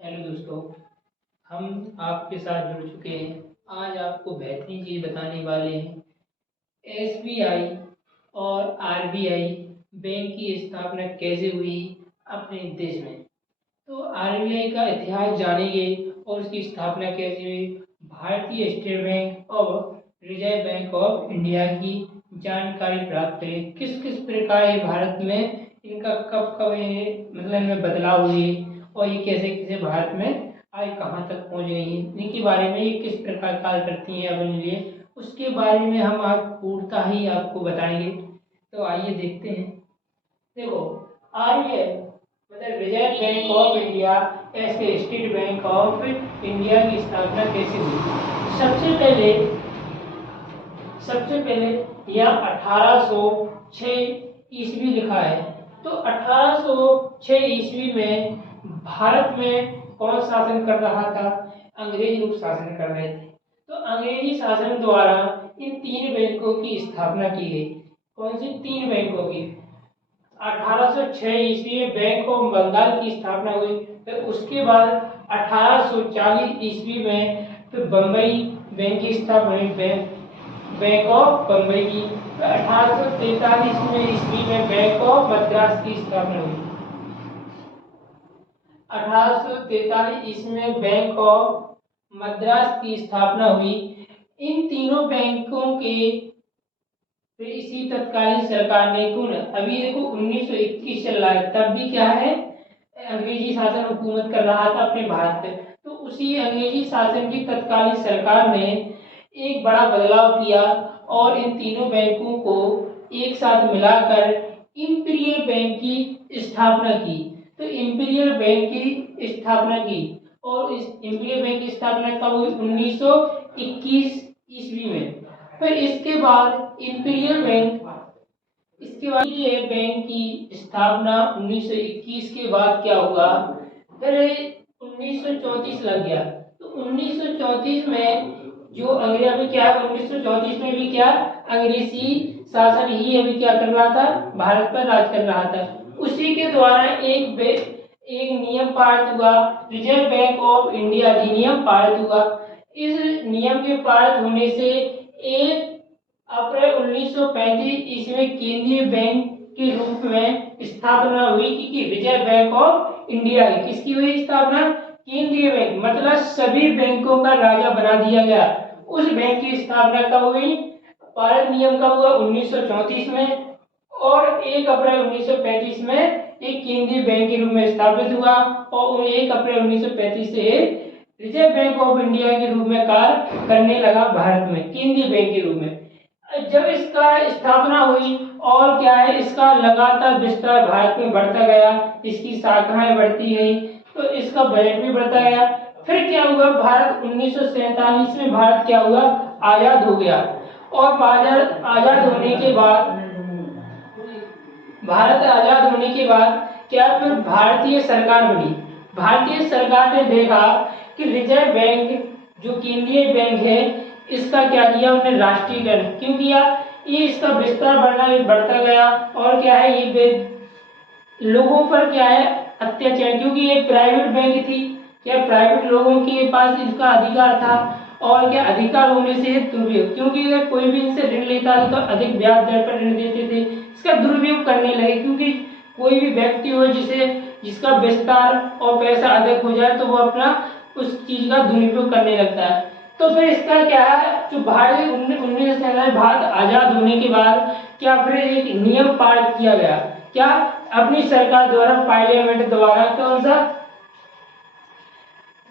Hello दोस्तों, हम आपके साथ जुड़ चुके हैं। आज आपको बेहतरीन चीज़ बताने वाले हैं। एसबीआई और आरबीआई बैंक की स्थापना कैसे हुई अपने देश में। तो आरबीआई का इतिहास जानेंगे और उसकी स्थापना कैसे हुई। भारतीय स्टेट बैंक और रिजर्व बैंक ऑफ इंडिया की जानकारी प्राप्त करें। किस किस प्रकार ये भारत में इनका कब कब मतलब इनमें बदलाव हुए और ये कैसे कैसे भारत में आज कहाँ तक पहुँच गई हैं, इनके बारे में ये किस प्रकार कार्य करती हैं अपने लिए, उसके बारे में हम आज पूर्णतः ही आपको बताएंगे। तो आइए देखते हैं। देखो, आरबीआई मतलब रिजर्व बैंक ऑफ इंडिया ऐसे स्टेट बैंक ऑफ इंडिया की स्थापना कैसे हुई। सबसे पहले यह 1806 ईस्वी लिखा है। तो 1806 ईस्वी में भारत में कौन शासन कर रहा था? अंग्रेज लोग शासन कर रहे थे। तो अंग्रेजी शासन द्वारा इन तीन बैंकों की स्थापना की गई। कौन सी तीन बैंकों की? 1806 ईस्वी में बैंक ऑफ बंगाल की स्थापना हुई। फिर उसके बाद 1840 ईस्वी में फिर बम्बई बैंक की स्थापना हुई, बैंक ऑफ बम्बई की। 1843 में ईस्वी में बैंक ऑफ मद्रास की स्थापना हुई। 1843 ईस्वी में बैंक ऑफ मद्रास की स्थापना हुई। इन तीनों बैंकों के फिर इसी तत्कालीन सरकार ने क्यों न, अभी देखो 1921 चल रहा है, तब भी क्या है, अंग्रेजी शासन हुकूमत कर रहा था अपने भारत पे। तो उसी अंग्रेजी शासन की तत्कालीन सरकार ने एक बड़ा बदलाव किया और इन तीनों बैंकों को एक साथ मिलाकर इंपीरियल बैंक की स्थापना की। तो इंपीरियल बैंक की स्थापना की और इस इंपीरियल बैंक की स्थापना कब हुई? 1921 ईस्वी में। फिर इसके बाद इंपीरियल बैंक की स्थापना 1921 के बाद क्या हुआ? फिर 1934 लग गया। तो 1934 में जो अंग्रेज अभी क्या है, 1934 में भी क्या अंग्रेजी शासन ही अभी क्या कर रहा था, भारत पर राज कर रहा था। उसी के द्वारा एक नियम पारित हुआ, रिजर्व बैंक ऑफ इंडिया अधिनियम पारित हुआ। इस नियम के पारित होने से 1 अप्रैल 1935 ईस्वी में केंद्रीय बैंक के रूप में स्थापना हुई कि रिजर्व बैंक ऑफ इंडिया की। किसकी हुई स्थापना? केंद्रीय बैंक, मतलब सभी बैंकों का राजा बना दिया गया। उस बैंक की स्थापना कब हुई? पारित नियम कब हुआ? 1934 में। और 1 अप्रैल 1935 में एक केंद्रीय बैंक के रूप में स्थापित हुआ और 1 अप्रैल 1935 से रिजर्व बैंक ऑफ इंडिया के रूप में कार्य करने लगा भारत में, केंद्रीय बैंक के रूप में। जब इसका स्थापना हुई और क्या है, इसका लगातार विस्तार भारत में बढ़ता गया, इसकी शाखाएं बढ़ती गई, तो इसका बजट भी बढ़ता गया। फिर क्या हुआ, भारत 1947 में भारत क्या हुआ, आजाद हो गया। और भारत आजाद होने के बाद क्या, फिर भारतीय सरकार बनी। भारतीय सरकार ने देखा कि रिजर्व बैंक जो केंद्रीय बैंक है, इसका क्या किया उन्होंने, राष्ट्रीयकरण क्यों किया? ये इसका विस्तार बढ़ता गया और क्या है, ये लोगों पर क्या है अत्याचार, क्योंकि ये प्राइवेट बैंक थी, क्या प्राइवेट लोगों के पास इसका अधिकार था। और क्या अधिकार होने से दुरुपयोग, क्योंकि अगर कोई भी इनसे ऋण लेता था तो अधिक ब्याज दर पर ऋण देते थे, इसका दुरुपयोग करने लगे। क्योंकि कोई भी व्यक्ति हो जिसका विस्तार और पैसा अधिक हो जाए तो वो अपना उस चीज का दुरुपयोग करने लगता है। तो फिर इसका क्या है, जो भारत 1947 भारत आजाद होने के बाद क्या फिर एक नियम पारित किया गया, क्या अपनी सरकार द्वारा, पार्लियामेंट द्वारा, कौन सा,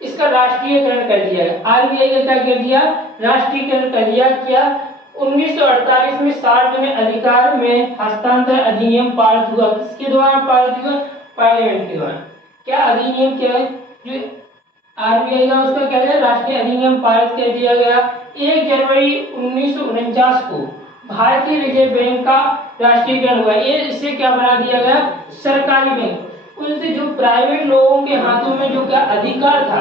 इसका राष्ट्रीयकरण कर दिया गया। आरबीआई का क्या कर दिया, राष्ट्रीयकरण कर दिया। क्या 1948 में सार्वजनिक अधिकार में हस्तांतरण अधिनियम पारित हुआ। किसके द्वारा पारित हुआ? पार्लियामेंट के द्वारा। क्या अधिनियम क्या है जो आरबीआई का, उसका क्या है, राष्ट्रीय अधिनियम पारित कर दिया गया। 1 जनवरी 1949 को भारतीय रिजर्व बैंक का राष्ट्रीयकरण हुआ। ये इससे क्या बना दिया गया, सरकारी बैंक। उनसे जो प्राइवेट लोगों के हाथों में जो क्या अधिकार था,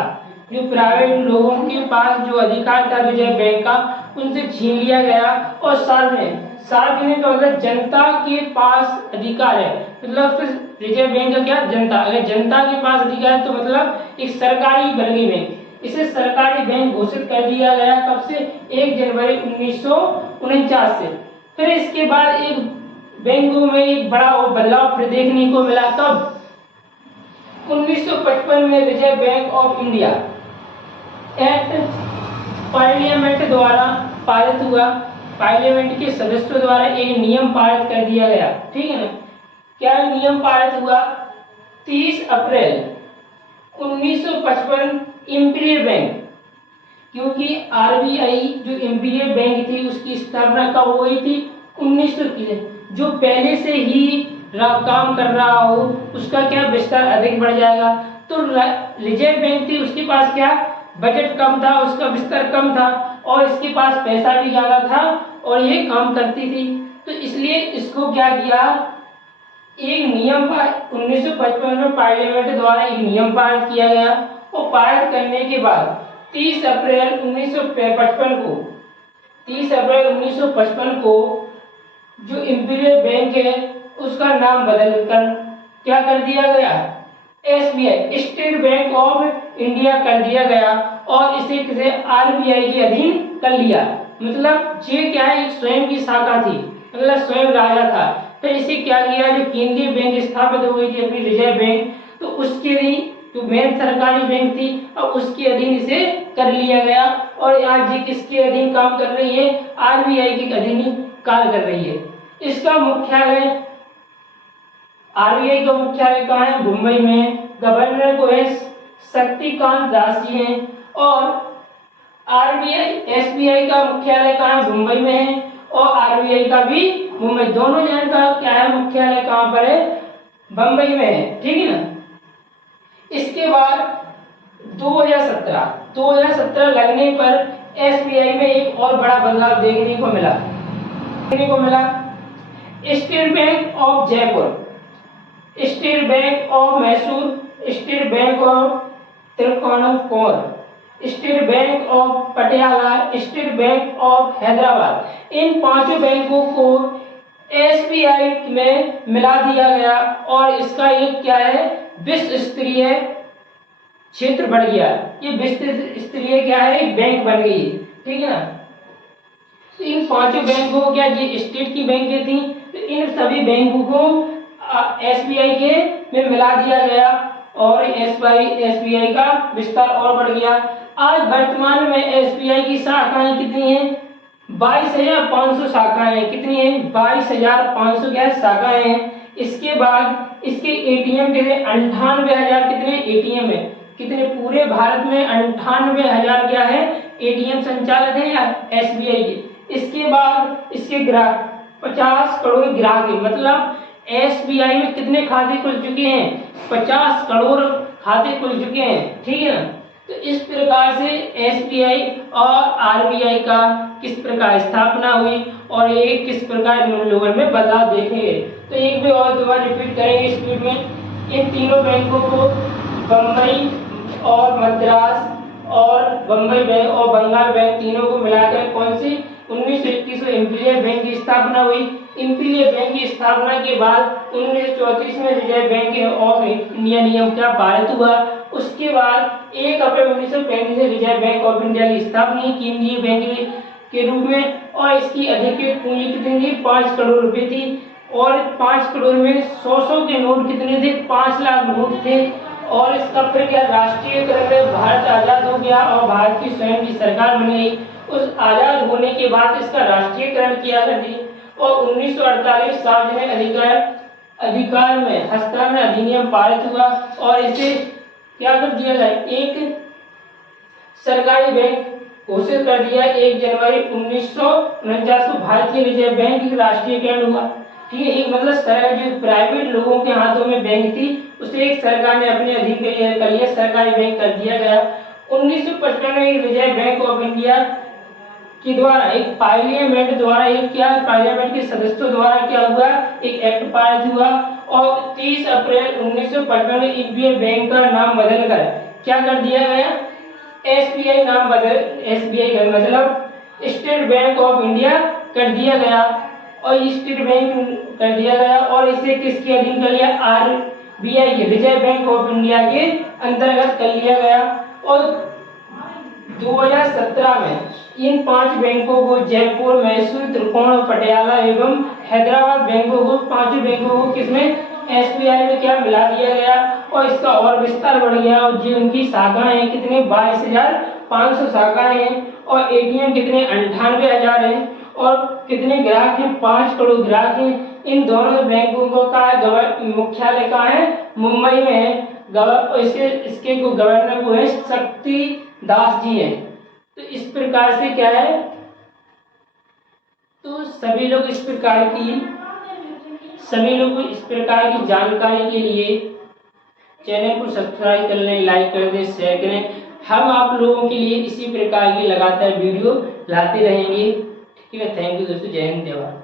जो प्राइवेट लोगों के पास जो अधिकार था रिजर्व बैंक का, उनसे छीन लिया गया और सार्वजनिक का मतलब जनता के पास अधिकार है, मतलब रिजर्व बैंक का क्या, जनता, अगर जनता के पास अधिकार है तो मतलब एक सरकारी बन गई बैंक, इसे सरकारी बैंक घोषित कर दिया गया। कब से? 1 जनवरी 1949 से। फिर इसके बाद एक बैंकों में एक बड़ा बदलाव फिर देखने को मिला। कब? 1955 में reserve bank of India act parliament द्वारा पारित हुआ। पार्लियामेंट के सदस्यों द्वारा एक नियम पारित कर दिया गया, ठीक है ना। क्या नियम पारित हुआ? 30 अप्रैल 1955 इंपीरियल बैंक, क्योंकि आरबीआई जो इंपीरियल बैंक थी उसकी स्थापना कब हुई थी? 1921। जो पहले से ही काम कर रहा हो उसका क्या विस्तार अधिक बढ़ जाएगा। तो रिजर्व बैंक थी उसके पास क्या, बजट कम था, उसका विस्तार कम था और इसके पास पैसा भी ज्यादा था और ये काम करती थी। तो इसलिए इसको क्या किया, एक नियम 1955 में पार्लियामेंट द्वारा एक नियम पारित किया गया और पारित करने के बाद 30 अप्रैल 1955 को जो इंपीरियल बैंक है उसका नाम बदलकर क्या कर दिया गया, SBI, state Bank of India कर दिया गया और इसे किसे, आरबीआई के अधीन कर लिया। मतलब ये क्या है, एक स्वयं की शाखा थी, मतलब स्वयं राजा था। फिर इसे क्या किया, जो केंद्रीय बैंक स्थापित हुई थी अपनी रिजर्व बैंक, तो उसके लिए जो मेन सरकारी बैंक थी अब उसके अधीन इसे कर लिया गया और आज ये किसके अधीन काम कर रही है, आरबीआई के अधीन कार्य कर रही है। इसका मुख्यालय, आरबीआई का मुख्यालय कहाँ है, मुंबई में। गवर्नर को शक्तिकांत दास जी हैं और आरबीआई एसबीआई का मुख्यालय कहाँ है, मुंबई में है और आरबीआई का भी मुंबई, दोनों जगह का क्या है मुख्यालय कहाँ पर है, बंबई में है, ठीक है ना। इसके बाद 2017 लगने पर एसबीआई में एक और बड़ा बदलाव देखने को मिला। State Bank of Jaipur, State Bank of Mysore, State Bank of Thiruvananthapuram, State Bank of Patiala, State Bank of Hyderabad, इन पांचों बैंकों को एसबीआई में मिला दिया गया और इसका एक क्या है, विश्व स्तरीय क्षेत्र बढ़ गया। ये विश्व स्तरीय क्या है, एक बैंक बन गई, ठीक है ना। तो इन पांचों बैंकों को क्या, ये स्टेट की बैंकें थी, तो इन सभी बैंकों को एसबीआई के में मिला दिया गया और एसबीआई का विस्तार और बढ़ गया। आज वर्तमान में एसबीआई की शाखाएं कितनी हैं, 22,500 शाखाएं हैं। कितनी हैं, 22,500 क्या शाखाएं हैं। इसके बाद इसके एटीएम कितने, 98,000 कितने एटीएम है, कितने पूरे भारत में 98,000 क्या है एटीएम संचालित है या एसबीआई के। इसके बाद इसके ग्राहक 50 करोड़ ग्राहक है, मतलब एसबीआई में कितने खाते खुल चुके हैं, 50 करोड़ खाते खुल चुके हैं, ठीक है ना। तो इस प्रकार से एसबीआई और आरबीआई का किस प्रकार स्थापना हुई और ये किस प्रकार लोगों में बदलाव देखेंगे। तो एक भी और दोबारा रिपीट करेंगे स्पीड में। इन तीनों बैंकों को बम्बई और मद्रास और बम्बई बैंक और बंगाल बैंक तीनों को मिलाकर कौन सी 1921 में इंपीरियल बैंक की स्थापना हुई। इंपीरियल बैंक की स्थापना के बाद 1934 में रिजर्व बैंक ऑफ इंडिया नियम क्या पारित हुआ। उसके बाद 1 अप्रैल 1935 से रिजर्व बैंक ऑफ इंडिया की स्थापना केंद्रीय बैंक के रूप में और इसकी अधिकृत पूंजी कितनी थी, 5 करोड़ रुपए थी और 5 करोड़ में 100 के नोट कितने थे, 5 लाख नोट थे। और इसका फिर क्या राष्ट्रीयकरण में भारत आजाद हो गया और भारत की स्वयं की सरकार बन गई। उस आजाद होने के बाद इसका राष्ट्रीयकरण किया कर दी और 1948 सार्वजनिक अधिकार में हस्तांतरण अधिनियम पारित हुआ और इसे क्या कर दिया गया, एक सरकारी बैंक घोषित कर दिया। 1 जनवरी 1949 को भारतीय रिजर्व बैंक की राष्ट्रीयकरण हुआ, ठीक है। एक मतलब सरकार जो प्राइवेट लोगों के हाथों में बैंक थी उसे एक सरकार ने अपने अधीन कर लिया, सरकारी बैंक कर दिया गया। 1955 में रिजर्व बैंक ऑफ इंडिया के द्वारा एक पार्लियामेंट द्वारा एक क्या, पार्लियामेंट के सदस्यों द्वारा क्या हुआ, एक एक्ट पारित हुआ और 30 अप्रैल 1955 में इंडियन बैंक का नाम बदलकर क्या कर दिया गया, एसबीआई नाम बदल, एसबीआई का मतलब स्टेट बैंक ऑफ इंडिया कर दिया गया, और स्टेट बैंक कर दिया गया, और इसे किसके अधीन कर लिया, आरबीआई के, रिजर्व बैंक ऑफ इंडिया के अंतर्गत कर लिया गया। और 2017 में इन 5 बैंकों को, जयपुर, मैसूर, त्रिकोण, पटियाला एवं हैदराबाद बैंकों को, 5 बैंकों को किसमें, एसबीआई में क्या मिला दिया गया, और इसका और विस्तार बढ़ गया। और जो उनकी शाखाएं हैं कितने, 22,500 शाखाएं हैं, और एटीएम कितने, 98,000 हैं, और कितने ग्राहक हैं, 5 करोड़ ग्राहक हैं। इन दोनों बैंकों का मुख्यालय कहाँ है, मुंबई में है। इसके गवर्नर को है शक्ति दास जी हैं। तो इस प्रकार से क्या है, तो सभी लोग इस प्रकार की जानकारी के लिए चैनल को सब्सक्राइब कर लें, लाइक कर दें, शेयर करें। हम आप लोगों के लिए इसी प्रकार की लगातार वीडियो लाते रहेंगे। ठीक है, थैंक यू दोस्तों, जय हिंद, जय भारत।